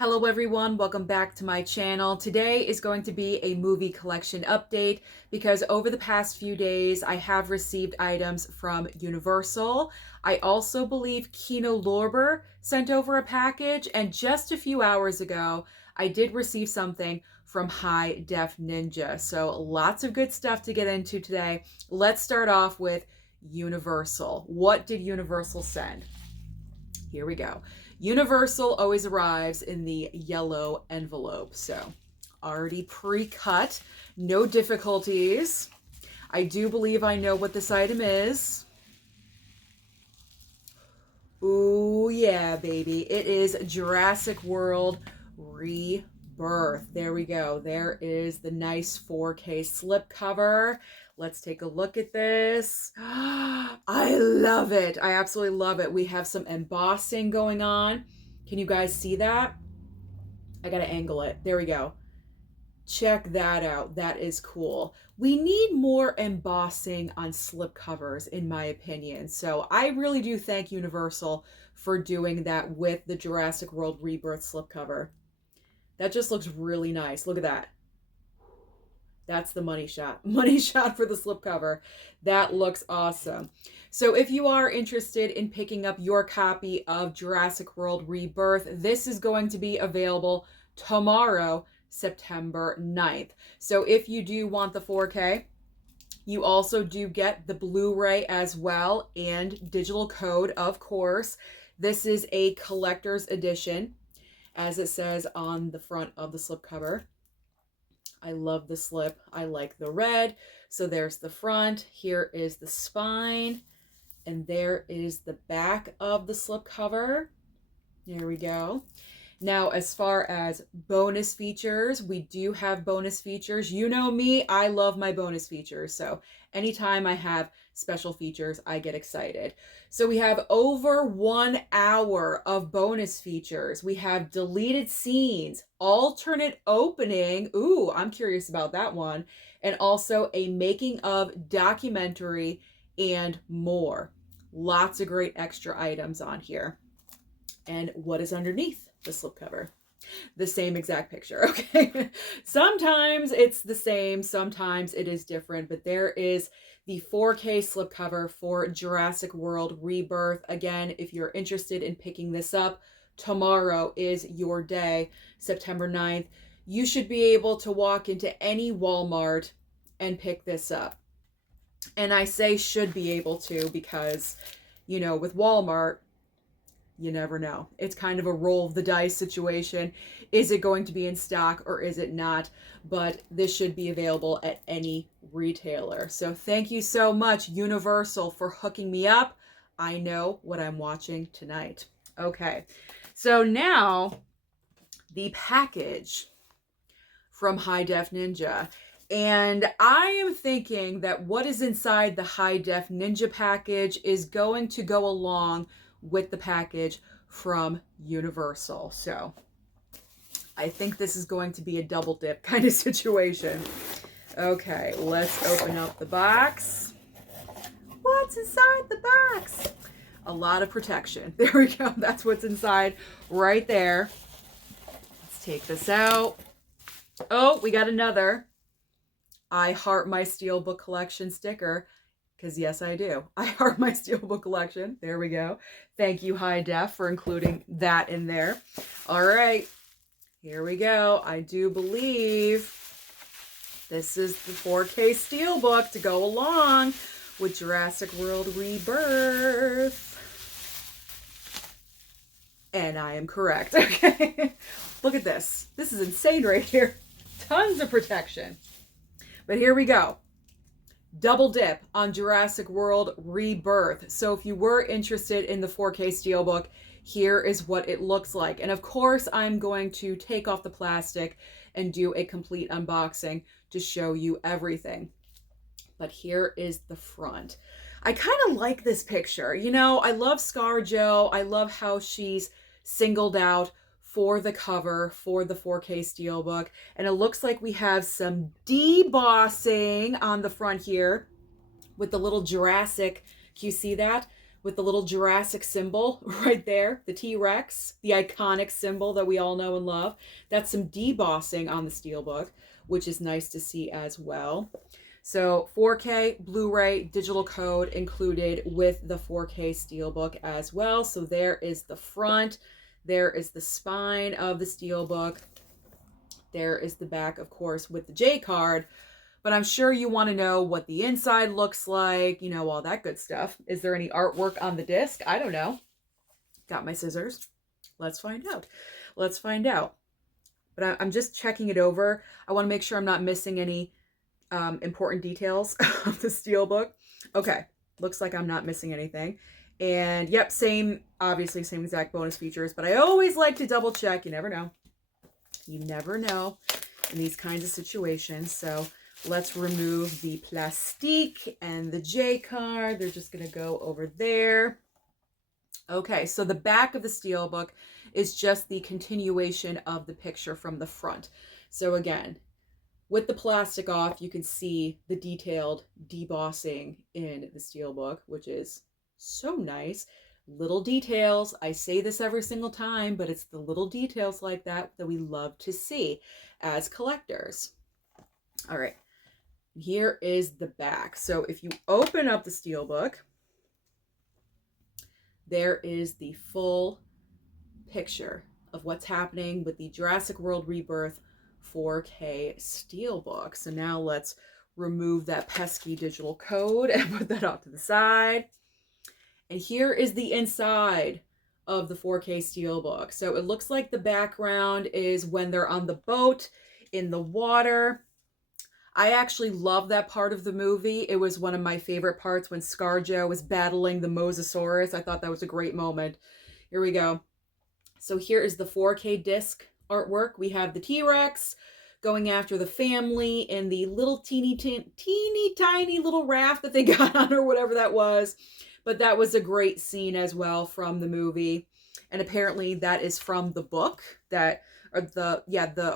Hello everyone, welcome back to my channel. Today is going to be a movie collection update because over the past few days I have received items from Universal. I also believe Kino Lorber sent over a package, and just a few hours ago I did receive something from Hidefninja. So lots of good stuff to get into today. Let's start off with Universal. What did Universal send? Here we go. Universal always arrives in the yellow envelope, so already pre-cut, no difficulties. I do believe I know what this item is. Ooh, yeah, baby. It is Jurassic World Rebirth. There we go. There is the nice 4K slipcover. Let's take a look at this. I love it. I absolutely love it. We have some embossing going on. Can you guys see that? I gotta angle it. There we go. Check that out. That is cool. We need more embossing on slipcovers, in my opinion. So I really do thank Universal for doing that with the Jurassic World Rebirth slipcover. That just looks really nice. Look at that. That's the money shot. Money shot for the slipcover. That looks awesome. So if you are interested in picking up your copy of Jurassic World Rebirth, this is going to be available tomorrow, September 9th. So if you do want the 4K, you also do get the Blu-ray as well and digital code, of course. This is a collector's edition, as it says on the front of the slipcover. I love the slip. I like the red. So there's the front. Here is the spine. And there is the back of the slipcover. There we go. Now, as far as bonus features, we do have bonus features. You know me, I love my bonus features. So anytime I have special features, I get excited. So we have over 1 hour of bonus features. We have deleted scenes, alternate opening. Ooh, I'm curious about that one. And also a making of documentary and more. Lots of great extra items on here. And what is underneath the slipcover? The same exact picture, okay? Sometimes it's the same, sometimes it is different, but there is the 4K slipcover for Jurassic World Rebirth. Again, if you're interested in picking this up, tomorrow is your day, September 9th. You should be able to walk into any Walmart and pick this up. And I say should be able to because, you know, with Walmart, you never know. It's kind of a roll of the dice situation. Is it going to be in stock or is it not? But this should be available at any retailer. So thank you so much, Universal, for hooking me up. I know what I'm watching tonight. Okay, so now the package from Hidefninja. And I am thinking that what is inside the Hidefninja package is going to go along with the package from Universal. So I think this is going to be a double dip kind of situation. Okay, let's open up the box. What's inside the box? A lot of protection. There we go. That's what's inside right there. Let's take this out. Oh, we got another I Heart My Steelbook Collection sticker. Because yes, I do. I heart my Steelbook collection. There we go. Thank you, High Def, for including that in there. All right, here we go. I do believe this is the 4K Steelbook to go along with Jurassic World Rebirth. And I am correct. Okay, look at this. This is insane right here. Tons of protection. But here we go. Double dip on Jurassic World Rebirth. So if you were interested in the 4K Steelbook, here is what it looks like. And of course, I'm going to take off the plastic and do a complete unboxing to show you everything. But here is the front. I kind of like this picture. You know, I love ScarJo. I love how she's singled out for the cover for the 4K Steelbook. And it looks like we have some debossing on the front here with the little Jurassic. Can you see that? with the little Jurassic symbol right there, the T-Rex, the iconic symbol that we all know and love. That's some debossing on the Steelbook, which is nice to see as well. So 4K Blu-ray digital code included with the 4K Steelbook as well. So there is the front, there is the spine of the Steelbook, there is the back, of course, with the J card. But I'm sure you want to know what the inside looks like, you know, all that good stuff. Is there any artwork on the disc? I don't know. Got my scissors. Let's find out. Let's find out. But I'm just checking it over. I want to make sure I'm not missing any important details of the Steelbook. Okay, looks like I'm not missing anything. And yep, obviously same exact bonus features, but I always like to double check. You never know. You never know in these kinds of situations. So let's remove the plastique and the J card. They're just going to go over there. Okay, so the back of the Steelbook is just the continuation of the picture from the front. So again, with the plastic off, you can see the detailed debossing in the Steelbook, which is so nice. Little details. I say this every single time, but it's the little details like that that we love to see as collectors. All right, here is the back. So if you open up the Steelbook, there is the full picture of what's happening with the Jurassic World Rebirth 4K Steelbook. So now let's remove that pesky digital code and put that off to the side. And here is the inside of the 4K Steelbook. So it looks like the background is when they're on the boat in the water. I actually love that part of the movie. It was one of my favorite parts when ScarJo was battling the Mosasaurus. I thought that was a great moment. Here we go. So here is the 4K disc artwork. We have the T-Rex going after the family in the little teeny tiny little raft that they got on or whatever that was. But that was a great scene as well from the movie. And apparently that is from the book the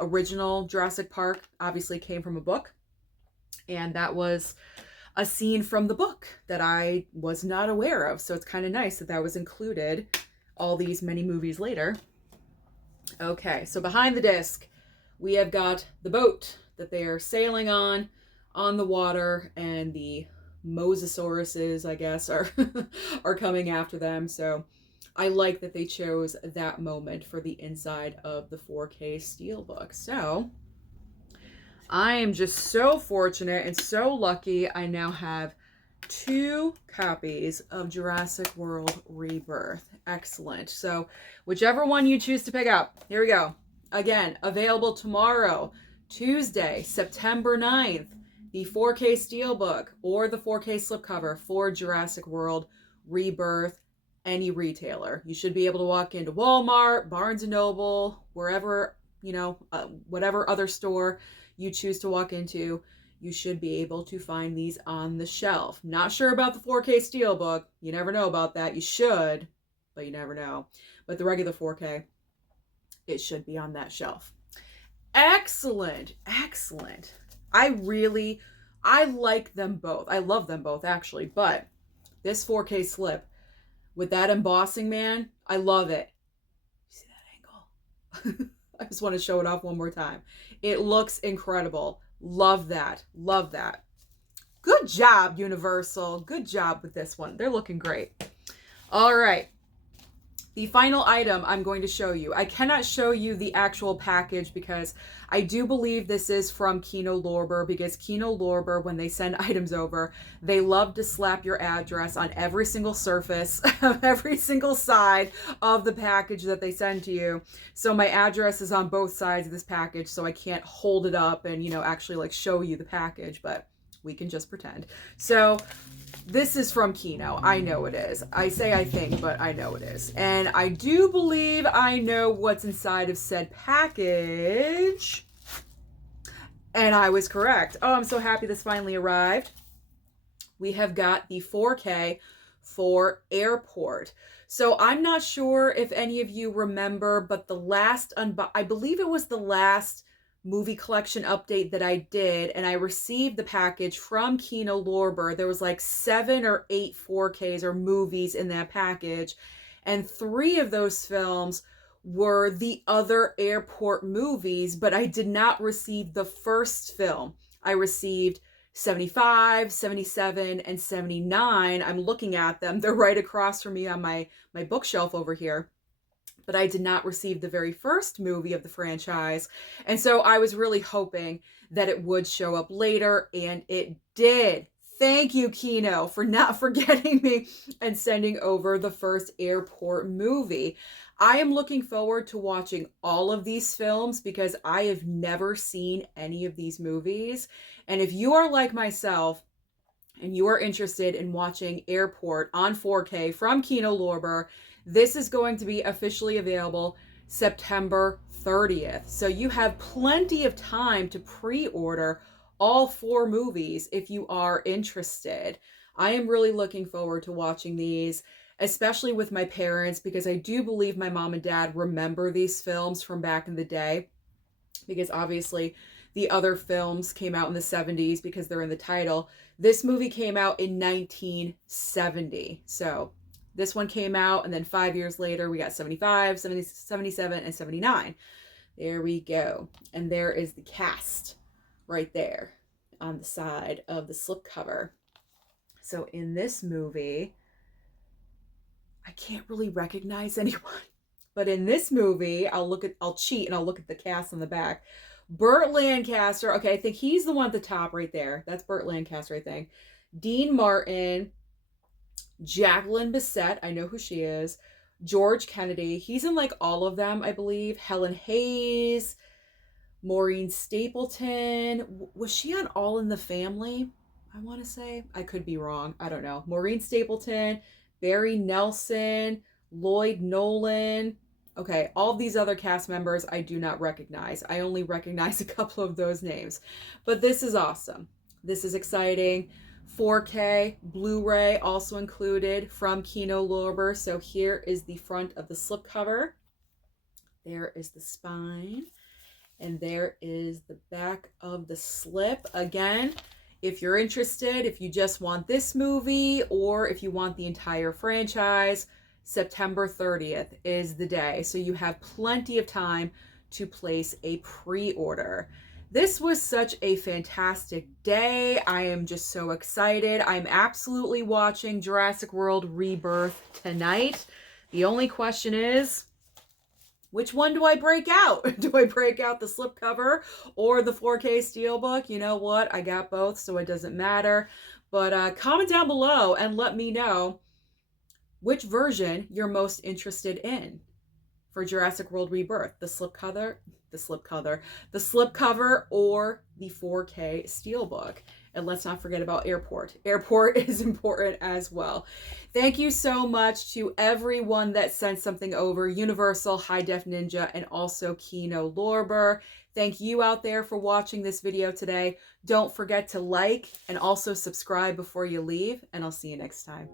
original Jurassic Park obviously came from a book. And that was a scene from the book that I was not aware of. So it's kind of nice that that was included all these many movies later. Okay, so behind the disc, we have got the boat that they are sailing on the water, and the Mosasauruses, I guess, are coming after them. So I like that they chose that moment for the inside of the 4K Steelbook. So I am just so fortunate and so lucky. I now have 2 copies of Jurassic World Rebirth. Excellent. So whichever one you choose to pick up, here we go. Again, available tomorrow, Tuesday, September 9th, the 4K Steelbook or the 4K slipcover for Jurassic World Rebirth, any retailer. You should be able to walk into Walmart, Barnes & Noble, wherever, whatever other store you choose to walk into, you should be able to find these on the shelf. Not sure about the 4K Steelbook. You never know about that. You should, but you never know. But the regular 4K, it should be on that shelf. Excellent. Excellent. I like them both. I love them both, actually. But this 4K slip with that embossing, man, I love it. See that angle? I just want to show it off one more time. It looks incredible. Love that. Love that. Good job, Universal. Good job with this one. They're looking great. All right. The final item I'm going to show you. I cannot show you the actual package because I do believe this is from Kino Lorber, because Kino Lorber, when they send items over, they love to slap your address on every single surface, every single side of the package that they send to you. So my address is on both sides of this package, so I can't hold it up and, actually like show you the package, but we can just pretend. So this is from Kino. I know it is. I say I think, but I know it is. And I do believe I know what's inside of said package. And I was correct. Oh, I'm so happy this finally arrived. We have got the 4K for Airport. So I'm not sure if any of you remember, but the last I believe it was the last movie collection update that I did, and I received the package from Kino Lorber. There was like 7 or 8 4Ks or movies in that package, and 3 of those films were the other airport movies, but I did not receive the first film. I received 75, 77, and 79. I'm looking at them. They're right across from me on my bookshelf over here. But I did not receive the very first movie of the franchise. And so I was really hoping that it would show up later, and it did. Thank you, Kino, for not forgetting me and sending over the first airport movie. I am looking forward to watching all of these films because I have never seen any of these movies. And if you are like myself and you are interested in watching Airport on 4K from Kino Lorber, this is going to be officially available September 30th. So you have plenty of time to pre-order all 4 movies if you are interested. I am really looking forward to watching these, especially with my parents, because I do believe my mom and dad remember these films from back in the day, because obviously the other films came out in the 70s because they're in the title. This movie came out in 1970. So this one came out, and then 5 years later, we got 75, 70, 77, and 79. There we go. And there is the cast right there on the side of the slipcover. So in this movie, I can't really recognize anyone. But in this movie, I'll cheat and I'll look at the cast on the back. Burt Lancaster. Okay, I think he's the one at the top right there. That's Burt Lancaster, I think. Dean Martin. Jacqueline Bisset, I know who she is. George Kennedy, he's in like all of them, I believe. Helen Hayes, Maureen Stapleton. Was she on All in the Family? I want to say. I could be wrong. I don't know. Maureen Stapleton, Barry Nelson, Lloyd Nolan. Okay, all of these other cast members I do not recognize. I only recognize a couple of those names. But this is awesome. This is exciting. 4K Blu-ray also included from Kino Lorber. So here is the front of the slipcover. There is the spine. And there is the back of the slip. Again, if you're interested, if you just want this movie or if you want the entire franchise, September 30th is the day. So you have plenty of time to place a pre-order. This was such a fantastic day. I am just so excited. I'm absolutely watching Jurassic World Rebirth tonight. The only question is, which one do I break out? Do I break out the slipcover or the 4K Steelbook? You know what? I got both, so it doesn't matter. But comment down below and let me know which version you're most interested in for Jurassic World Rebirth. The slipcover, or the 4K Steelbook. And let's not forget about Airport. Airport is important as well. Thank you so much to everyone that sent something over. Universal, Hidefninja, and also Kino Lorber. Thank you out there for watching this video today. Don't forget to like and also subscribe before you leave, and I'll see you next time.